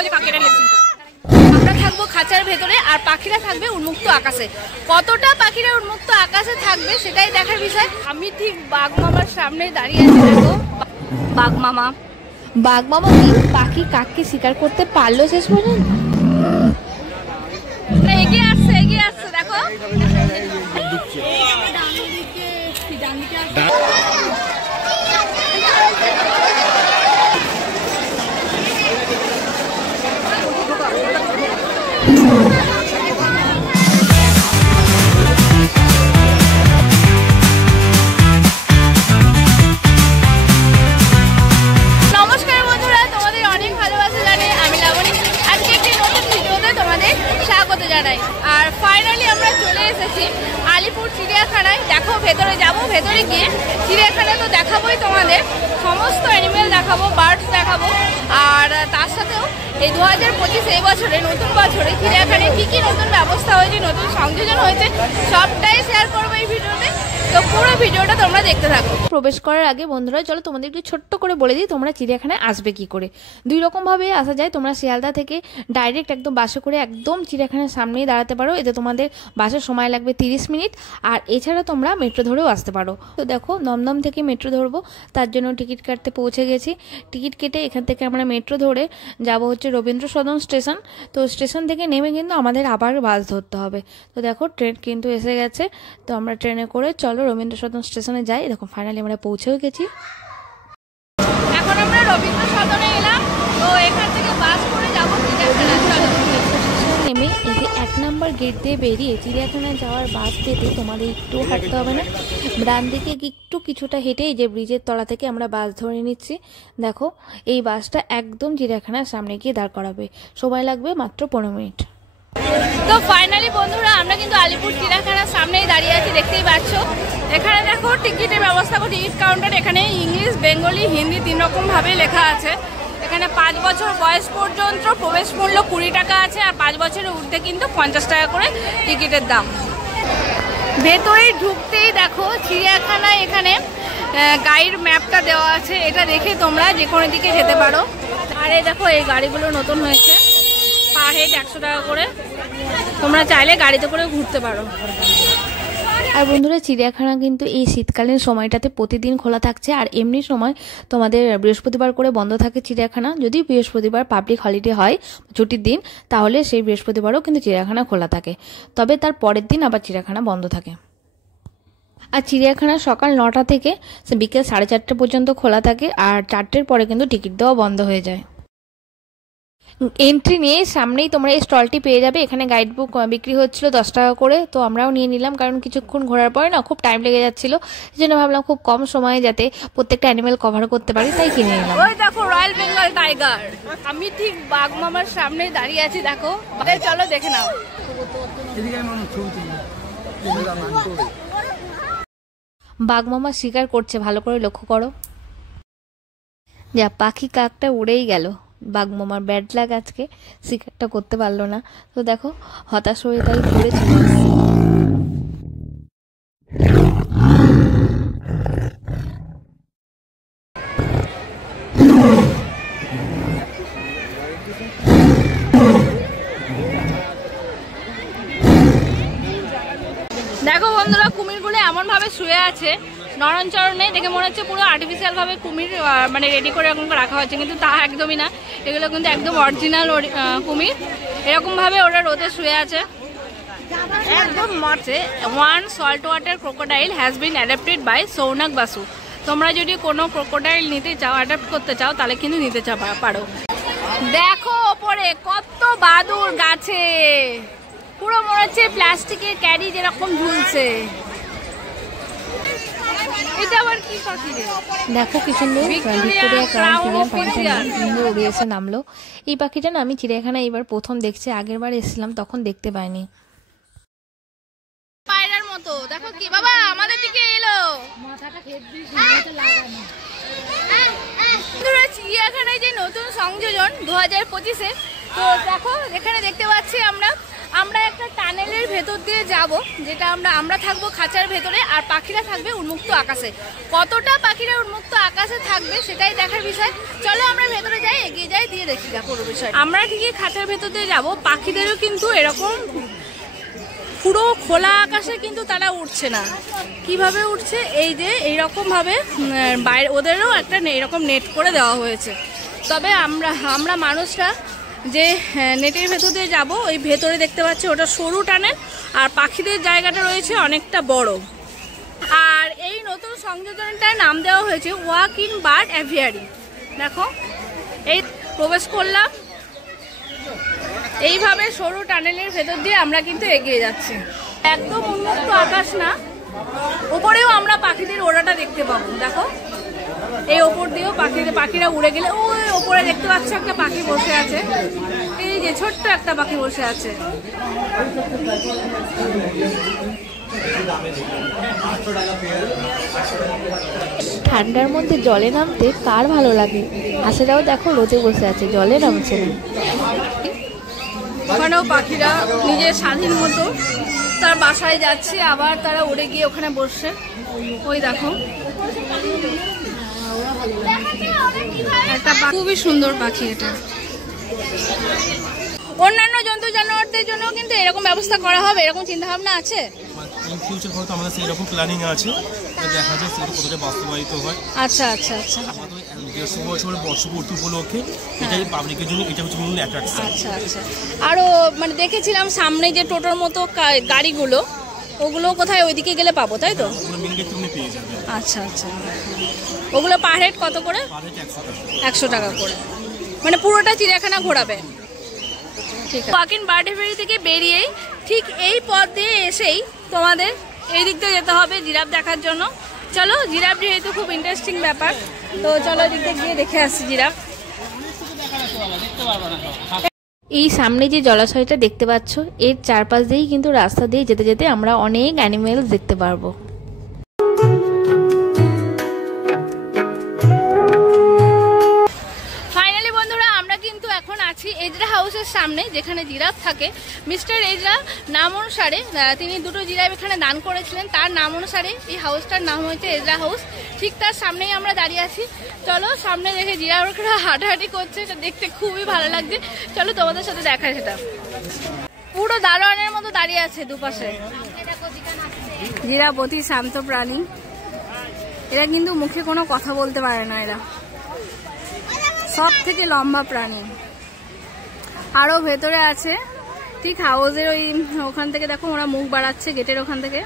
ওই যে কাকেরা লেখছি। আমরা থাকবো খাঁচার ভেতরে আর পাখিরা থাকবে উন্মুক্ত আকাশে। কতটা পাখিরা উন্মুক্ত আকাশে থাকবে সেটাই দেখার বিষয়। আমি ঠিক বাঘ মামার সামনে দাঁড়িয়ে আছি। দেখো বাঘ মামা কি পাখি কাককে শিকার করতে পারলো শেষ পর্যন্ত? এগিয়ে আসছে দেখো। আর ফাইনালি আমরা চলে এসেছি আলিপুর চিড়িয়াখানায়। দেখো ভেতরে যাবো, ভেতরে গিয়ে চিড়িয়াখানায় তো দেখাবোই তোমাদের, সমস্ত অ্যানিমেল দেখাবো, বার্ডস দেখাবো। আর তার সাথেও এই 2025 এই বছরে নতুন বছরে চিড়িয়াখানায় কী কী নতুন ব্যবস্থা হয়েছে, নতুন সংযোজন হয়েছে, সবটাই শেয়ার করবো এই ভিডিওতে। তো পুরো ভিডিওটা তোমরা দেখতে থাকো। প্রবেশ করার আগে বন্ধুরা চলো তোমাদের একটু ছোট্ট করে বলে দিই তোমরা চিড়িয়াখানায় আসবে কি করে। দুই রকমভাবে আসা যায়। তোমরা শিয়ালদা থেকে ডাইরেক্ট একদম বাসে করে একদম চিড়িয়াখানার সামনেই দাঁড়াতে পারো। এতে তোমাদের বাসের সময় লাগবে 30 মিনিট। আর এছাড়া তোমরা মেট্রো ধরেও আসতে পারো। তো দেখো দমদম থেকে মেট্রো ধরবো, তার জন্য টিকিট কাটতে পৌঁছে গেছি। টিকিট কেটে এখান থেকে আমরা মেট্রো ধরে যাব হচ্ছে রবীন্দ্র সদন স্টেশন। তো স্টেশন থেকে নেমে কিন্তু আমাদের আবার বাস ধরতে হবে। তো দেখো ট্রেন কিন্তু এসে গেছে। তো আমরা ট্রেনে করে চলো রবীন্দ্র সদন স্টেশনে যাই। দেখো ফাইনালি আমরা পৌঁছেও গেছি। এখন আমরা রবীন্দ্র সদনে এলাম। তো এখান থেকে বাস করে যাবো চিড়িয়াখানায়। চলো নেমে এই যে 1 নম্বর গেট দিয়ে বেরিয়ে চিড়িয়াখানায় যাওয়ার বাস পেতে তোমাদের একটু হাঁটতে হবে না। ডান দিকে একটু কিছুটা হেঁটে এই যে ব্রিজের তলা থেকে আমরা বাস ধরে নিচ্ছি। দেখো এই বাসটা একদম চিড়িয়াখানার সামনে গিয়ে দাঁড় করাবে, সময় লাগবে মাত্র 15 মিনিট। তো ফাইনালি বন্ধুরা আমরা কিন্তু আলিপুর চিড়িয়াখানার সামনেই দাঁড়িয়ে আছি, দেখতেই পাচ্ছ। এখানে দেখো টিকিটের ব্যবস্থা, টিকিট কাউন্টার। এখানে ইংলিশ, বেঙ্গলি, হিন্দি 3 রকম ভাবে লেখা আছে। এখানে 5 বছর বয়স পর্যন্ত প্রবেশ মূল্য 20 টাকা আছে, আর 5 বছরের ঊর্ধ্বে কিন্তু 50 টাকা করে টিকিটের দাম। ভেতরে ঢুকতেই দেখো চিড়িয়াখানায় এখানে গাইড ম্যাপটা দেওয়া আছে, এটা দেখে তোমরা যে কোনো দিকে যেতে পারো। আর এই দেখো এই গাড়িগুলো নতুন হয়েছে, পার হেড 100 টাকা করে। তোমরা চাইলে গাড়িতে করে ঘুরতে পারো। আর বন্ধুরা চিড়িয়াখানা কিন্তু এই শীতকালীন সময়টাতে প্রতিদিন খোলা থাকছে। আর এমনি সময় তোমাদের বৃহস্পতিবার করে বন্ধ থাকে চিড়িয়াখানা। যদি বৃহস্পতিবার পাবলিক হলিডে হয়, ছুটির দিন, তাহলে সেই বৃহস্পতিবারও কিন্তু চিড়িয়াখানা খোলা থাকে। তবে তার পরের দিন আবার চিড়িয়াখানা বন্ধ থাকে। আর চিড়িয়াখানা সকাল 9টা থেকে বিকেল 4:30 পর্যন্ত খোলা থাকে। আর 4টের পরে কিন্তু টিকিট দেওয়া বন্ধ হয়ে যায়। এন্ট্রি নিয়ে সামনেই তোমরা এই স্টলটি পেয়ে যাবে। এখানে গাইড বুক বিক্রি হচ্ছিল 10 টাকা করে। তো আমরাও নিয়ে নিলাম, কারণ কিছুক্ষণ ঘোরার পরে না খুব টাইম লেগে যাচ্ছিল। এই জন্য ভাবলাম খুব কম সময়ে যাতে প্রত্যেকটা অ্যানিমেল কভার করতে পারি, তাই কিনে নিলাম। ওই দেখো রয়্যাল বেঙ্গল টাইগার। আমি ঠিক বাঘ মামার সামনে দাঁড়িয়ে আছি, দেখো। চলো দেখে নাও। বাঘ মামা শিকার করছে, ভালো করে লক্ষ্য করো। যা পাখি কাকটা উড়েই গেল। বাঘ মামার ব্যাড লাগ, আজকে শিকারটা করতে পারলো না। তো দেখো হতাশ হয়ে তাই ঘুরে চলে আসছে। দেখো বন্ধুরা কুমিরগুলো এমন ভাবে শুয়ে আছে, নরণচরণে, দেখে মনে হচ্ছে পুরো আর্টিফিশিয়াল ভাবে কুমির মানে রেডি করে এরকম রাখা হচ্ছে, কিন্তু তা একদমই না। এগুলো কিন্তু একদম অরিজিনাল কুমির। এরকম ভাবে ওরা রোদে শুয়ে আছে, একদম মরছে। One salt water crocodile has been adapted by Shaunak Basu. তোমরা যদি কোনো ক্রোকোডাইল নিতে চাও, অ্যাডাপ্ট করতে চাও, তাহলে কিন্তু নিতে পারো। দেখো ওপরে কত বাদুর গাছে, পুরো মনে হচ্ছে প্লাস্টিকের ক্যারি যেরকম ঝুলছে। এটা আবার কি পাখি রে? দেখো কি সুন্দর ভিক্টোরিয়া ক্রাউন পাখিটা সুন্দর উড়ে এসে নামলো। এই পাখিটা না আমি চিড়িয়াখানায় এবার প্রথম দেখছি, আগের বার এসেছিলাম তখন দেখতে পাইনি। পায়রার মতো দেখো কি বাবা আমাদের দিকে এলো, মাথাটা হেভি সুন্দর লাগানো। চিড়িয়াখানায় যে নতুন সংযোজন 2025-এ, তো দেখো এখানে দেখতে পাচ্ছি আমরা একটা টানেলের ভেতর দিয়ে যাব, যেটা আমরা থাকবো খাঁচার ভেতরে আর পাখিরা থাকবে উন্মুক্ত আকাশে। কতটা পাখিরা উন্মুক্ত আকাশে থাকবে সেটাই দেখার বিষয়। চলো আমরা ভেতরে যাই। এগিয়ে যাই, দিয়ে দেখি পুরো বিষয়। আমরা ঠিকই খাঁচার ভেতর দিয়ে যাবো। পাখিদেরও কিন্তু এরকম পুরো খোলা আকাশে কিন্তু তারা উঠছে না। কিভাবে উঠছে? এই যে এইরকম ভাবে বাইরে ওদেরও একটা এরকম নেট করে দেওয়া হয়েছে। তবে আমরা মানুষরা যে নেটের ভেতর দিয়ে যাবো, ওই ভেতরে দেখতে পাচ্ছি ওটা সরু টানেল, আর পাখিদের জায়গাটা রয়েছে অনেকটা বড়। আর এই নতুন সংযোজনটার নাম দেওয়া হয়েছে ওয়াক ইন বার্ড অ্যাভিয়ারি। দেখো এই প্রবেশ করলাম, এইভাবে সরু টানেলের ভেতর দিয়ে আমরা কিন্তু এগিয়ে যাচ্ছি। একদম উন্মুক্ত আকাশ না, উপরেও আমরা পাখিদের ওড়াটা দেখতে পাবো। দেখো এই ওপর দিয়েও পাখিরা উড়ে গেলে ওই ওপরে দেখতে পাচ্ছ একটা পাখি বসে আছে, এই যে ছোট্ট একটা পাখি বসে আছে। ঠান্ডার মধ্যে জলে নামতে কার ভালো লাগে? হাঁসেরাও দেখো রোদে বসে আছে, জলে নামছে না। ওখানেও পাখিরা নিজের স্বাধীন মতো তার বাসায় যাচ্ছে, আবার তারা উড়ে গিয়ে ওখানে বসছে। ওই দেখো একটা খুবই সুন্দর পাখি এটা। অন্যান্য জন্তু জানোয়ারদের জন্য কিন্তু এরকম ব্যবস্থা করা হবে, এরকম চিন্তা ভাবনা আছে? ইন ফিউচার হয়তো আমাদের সেই রকম প্ল্যানিং আছে, দেখা যায় সেটা কতটা বাস্তবায়িত হয়। আচ্ছা আচ্ছা আচ্ছা। আমাদের 150 বছরের বর্ষপূর্তি উপলক্ষে এটাই পাবলিকের জন্য এটা হচ্ছে মূল অ্যাট্রাকশন। আচ্ছা আচ্ছা। আরও মানে দেখেছিলাম সামনে যে টোটোর মতো গাড়িগুলো, ওগুলো কোথায় ওইদিকে গেলে পাবো, তাই তো? মেন গেট থেকে পেয়ে যাবে। আচ্ছা আচ্ছা। ওগুলো পার হেড কত করে? পার হেড 100 টাকা। 100 টাকা করে, মানে পুরোটা চিড়িয়াখানা ঘোরাবে। ঠিক আছে। ওয়াক ইন বার্ড অ্যাভিয়ারি থেকে বেরিয়েই ঠিক এই পথ দিয়ে এসেই তোমাদের এই দিক দিয়ে যেতে হবে জিরাফ দেখার জন্য। চলো, জিরাফ যেহেতু খুব ইন্টারেস্টিং ব্যাপার, তো চলো এদিক দিয়ে গিয়ে দেখে আসছি জিরাফ। এই সামনে যে জলাশয়টা দেখতে পাচ্ছ, এর চারপাশ দিয়েই কিন্তু রাস্তা দিয়ে যেতে যেতে আমরা অনেক অ্যানিমেলস দেখতে পারবো। ফাইনালি বন্ধুরা, আমরা কিন্তু এখন আছি এজরা হাউসের সামনে, যেখানে জিরাফ থাকে। মিস্টার এজরা নাম অনুসারে তিনি দুটো জিরাফ এখানে দান করেছিলেন, তার নাম অনুসারে এই হাউসটার নাম হয়েছে এজরা হাউস। ঠিক তার সামনেই আমরা দাঁড়িয়ে আছি। চলো সামনে দেখে জিরাফরা হাঁটাহাঁটি করছে, এটা দেখতে খুবই ভালো লাগছে। চলো তোমাদের সাথে দেখায় সেটা। পুরো দারোয়ানের মতো দাঁড়িয়ে আছে দুপাশে। জিরাফ অতি শান্ত প্রাণী, এরা কিন্তু মুখে কোনো কথা বলতে পারে না। এরা সব থেকে লম্বা প্রাণী। আরো ভেতরে আছে ঠিক হাউসের ওখান থেকে দেখো ওরা মুখ বাড়াচ্ছে গেটের ওখান থেকে।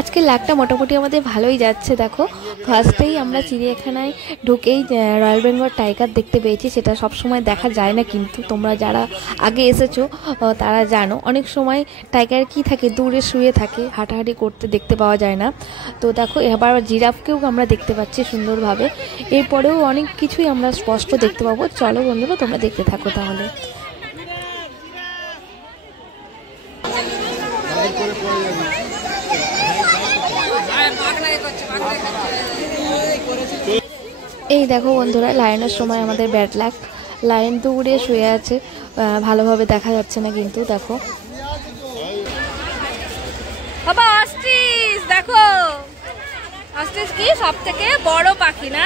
আজকে লাকটা মোটামুটি আমাদের ভালোই যাচ্ছে। দেখো ফার্স্টেই আমরা চিড়িয়াখানায় ঢুকেই রয়্যাল বেঙ্গল টাইগার দেখতে পেয়েছি। সেটা সব সময় দেখা যায় না, কিন্তু তোমরা যারা আগে এসেছো তারা জানো অনেক সময় টাইগার কি থাকে, দূরে শুয়ে থাকে, হাঁটাহাঁটি করতে দেখতে পাওয়া যায় না। তো দেখো এবার জিরাফকেও আমরা দেখতে পাচ্ছি সুন্দরভাবে। এরপরেও অনেক কিছুই আমরা স্পষ্ট দেখতে পাবো। চলো বন্ধুরা, তোমরা দেখতে থাকো তাহলে। এই দেখো বন্ধুরা, লায়নের সময় আমাদের ব্যাড লাক। লায়ন তো উড়ে শুয়ে আছে, ভালোভাবে দেখা যাচ্ছে না, কিন্তু দেখো বাবা অস্ট্রিচ, দেখো অস্ট্রিচ কি সব থেকে বড় পাখি না?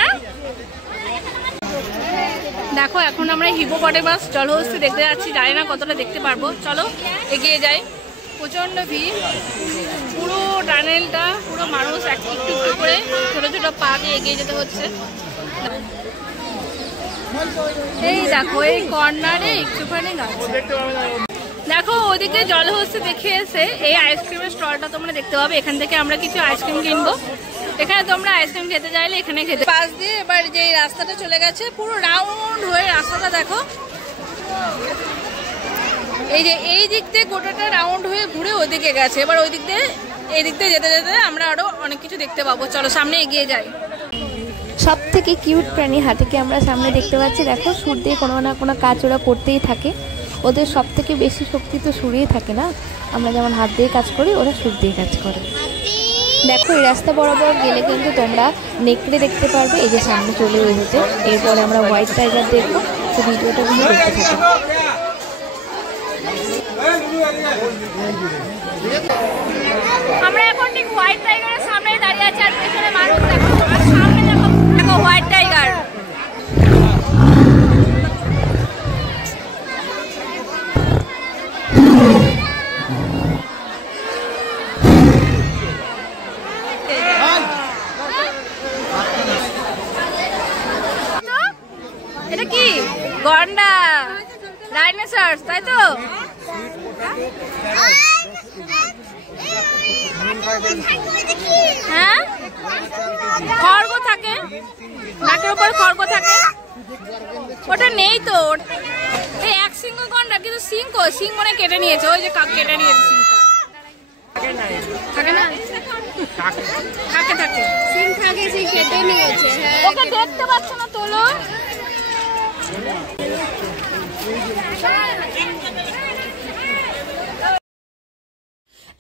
দেখো এখন আমরা হিপোপটেমাস জলহস্তি দেখতে যাচ্ছি, জানি না কতটা দেখতে পারবো। চলো এগিয়ে যাই। প্রচন্ড ভিড়, পুরো টানেলটা পুরো মানুষ একটু একটু করে ছোট ছোট পা দিয়ে এগিয়ে যেতে হচ্ছে। এই দেখো এই কর্নারে একটুখানি গাছ। দেখো ওদিকে জলহস্তি দেখে এসে এই আইসক্রিমের স্টলটা তোমরা দেখতে পাবে। এখান থেকে আমরা কিছু আইসক্রিম কিনবো। এখানে তোমরা আইসক্রিম খেতে চাইলে এখানে খেতে। পাশ দিয়ে এবার যে রাস্তাটা চলে গেছে পুরো রাউন্ড হয়ে রাস্তাটা দেখো। এই যে এই দিক দিয়ে গোটাটা রাউন্ড হয়ে ঘুরে ওইদিকে গেছে। এবার ওই দিক দিয়ে এই দিক দিয়ে যেতে যেতে আমরা আরো অনেক কিছু দেখতে পাবো। চলো সামনে এগিয়ে যাই। সব থেকে কিউট প্রাণী হাতিকে আমরা সামনে দেখতে পাচ্ছি। দেখো সুর দিয়ে কোনো না কোনো কাজ ওরা করতেই থাকে। ওদের সব থেকে বেশি শক্তি তো সুরেই থাকে না। আমরা যেমন হাত দিয়ে কাজ করি, ওরা সুর দিয়ে কাজ করে। দেখো এই রাস্তা বরাবর গেলে কিন্তু তোমরা নেকড়ে দেখতে পারবে। এই যে সামনে চলে এসেছে। এরপরে আমরা হোয়াইট টাইগার দেখবো। তো ভিডিওটা কিন্তু দেখতে থাকো। আমরা এখন ঠিক হোয়াইট টাইগারের সামনে দাঁড়িয়ে আছি। আর পেছনে মানুষ দেখো, আর সামনে দেখো হোয়াইট টাইগার। এটা কি গন্ডা ডাইনোসরস, তাই তো? হ্যাঁ, খড়গ থাকে, নাকের উপর খড়গ থাকে। ওটা নেই তো, এই এক সিংহ গন্ডা, কিন্তু সিং মনে কেটে নিয়েছে, ওই যে কাক কেটে নিয়েছে সিংটা। থাকে না? থাকে সিং থাকে, সিং কেটে নিয়েছে। ওকে দেখতে পাচ্ছ না, তোলো।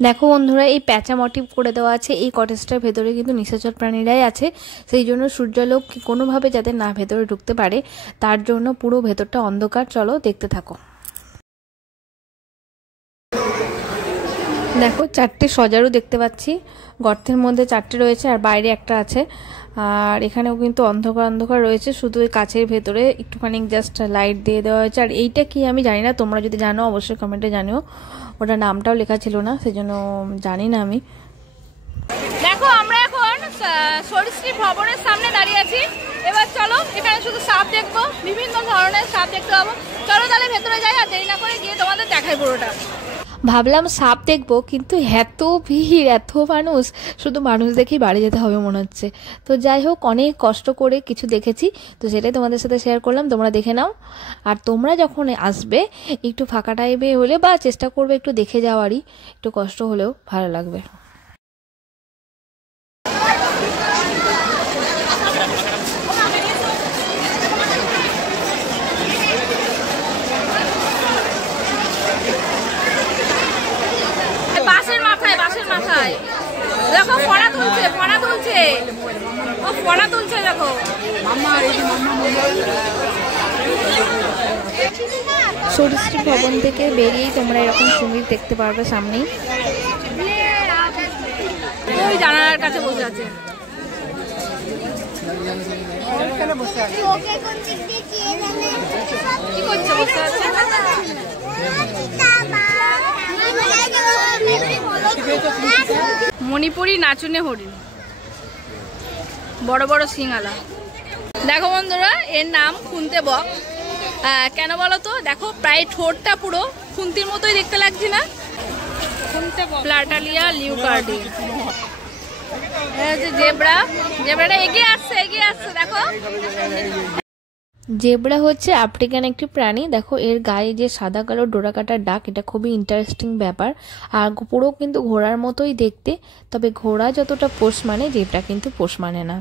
দেখো বন্ধুরা, এই প্যাঁচা মোটিভ করে দেওয়া আছে এই কটেজটার ভেতরে, কিন্তু নিশাচর প্রাণীরাই আছে। সেই জন্য সূর্যালোক কোনোভাবে যাতে না ভেতরে ঢুকতে পারে, তার জন্য পুরো ভেতরটা অন্ধকার। চলো দেখতে থাকো। দেখো 4টে সজারু দেখতে পাচ্ছি, গর্তের মধ্যে 4টে রয়েছে আর বাইরে একটা আছে। আর এখানেও কিন্তু অন্ধকার রয়েছে, শুধু ওই কাছের ভেতরে একটুখানি জাস্ট লাইট দিয়ে দেওয়া হয়েছে। আর এইটা কি আমি জানি না, তোমরা যদি জানো অবশ্যই কমেন্টে জানিও। ওটা নামটাও লেখা ছিল না, সেজন্য জানি না আমি। দেখো আমরা এখন সরীসৃপ ভবনের সামনে দাঁড়িয়ে আছি। এবার চলো, এখানে শুধু সাপ দেখবো, বিভিন্ন ধরনের সাপ দেখতে পাবো। চলো তাহলে ভেতরে যাই, আর দেরি না করে গিয়ে তোমাদের দেখাই পুরোটা। ভাবলাম সাপ দেখবো, কিন্তু এত ভিড়, এত মানুষ, শুধু মানুষ দেখেই বাড়ি যেতে হবে মনে হচ্ছে। তো যাই হোক, অনেক কষ্ট করে কিছু দেখেছি, তো সেটাই তোমাদের সাথে শেয়ার করলাম, তোমরা দেখে নাও। আর তোমরা যখন আসবে একটু ফাঁকা টাইমে হলে, বা চেষ্টা করবে একটু দেখে যাওয়ারই, একটু কষ্ট হলেও ভালো লাগবে। বাসের মাথায় দেখো ফনা তুলছে, ও ফনা তুলছে দেখো। সরীসৃপ ভবন থেকে বেরিয়েই তোমরা এরকম কুমির দেখতে পারবে সামনেই। ওই জানালার কাছে বসে আছে। কি করছে? বসে আছে। মণিপুরি নাচুনে হরিণ, বড় বড় সিংহালা। দেখো বন্ধুরা, এর নাম খুন্তে বক। কেন বলো তো? দেখো প্রায় ঠোঁটটা পুরো খুন্তির মতোই দেখতে লাগছে না? প্লাটালিয়া লিউকার্ডি। জেব্রাটা এগিয়ে আসছে দেখো। জেব্রা হচ্ছে আফ্রিকান একটি প্রাণী। দেখো এর গায়ে যে সাদা কালো ডোরাকাটার ডাক, এটা খুবই ইন্টারেস্টিং ব্যাপার। আর পুরো কিন্তু ঘোড়ার মতোই দেখতে, তবে ঘোড়া যতটা পোষ মানে, জেব্রা কিন্তু পোষ মানে না।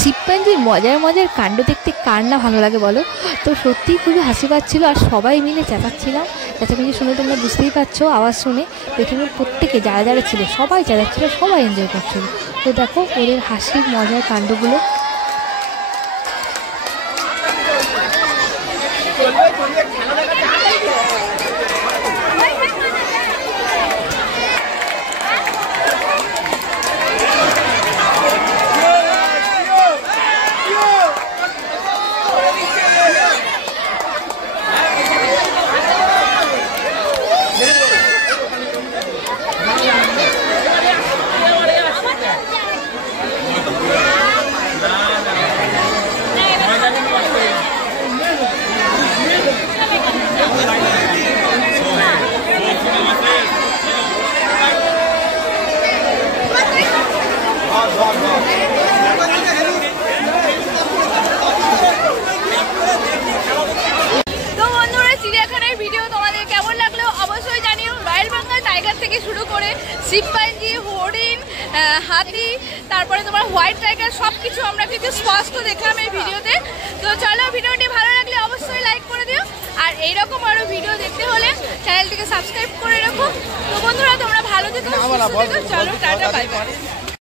শিম্পাঞ্জির মজার কাণ্ড দেখতে কার না ভালো লাগে বলো? তো সত্যিই খুবই হাসি পাচ্ছিল, আর সবাই মিলে চেঁচাচ্ছিলাম। চেঁচামেচি শুনে তোমরা বুঝতেই পারছো, আওয়াজ শুনে পেছনের প্রত্যেকে যারা ছিল সবাই চেঁচাচ্ছিল, সবাই এনজয় করছিল। তো দেখো ওদের হাসির মজার কাণ্ডগুলো। শিম্পাঞ্জি, হরিণ, হাতি, তারপরে তোমার হোয়াইট টাইগার, সবকিছু আমরা কিন্তু স্পষ্ট দেখলাম এই ভিডিওতে। তো চলো, ভিডিওটি ভালো লাগলে অবশ্যই লাইক করে দিও, আর এইরকম আরো ভিডিও দেখতে হলে চ্যানেলটিকে সাবস্ক্রাইব করে রাখো। তো বন্ধুরা, তোমরা ভালো থেকো, সুস্থ থেকো। চলো, টাটা, বাই বাই।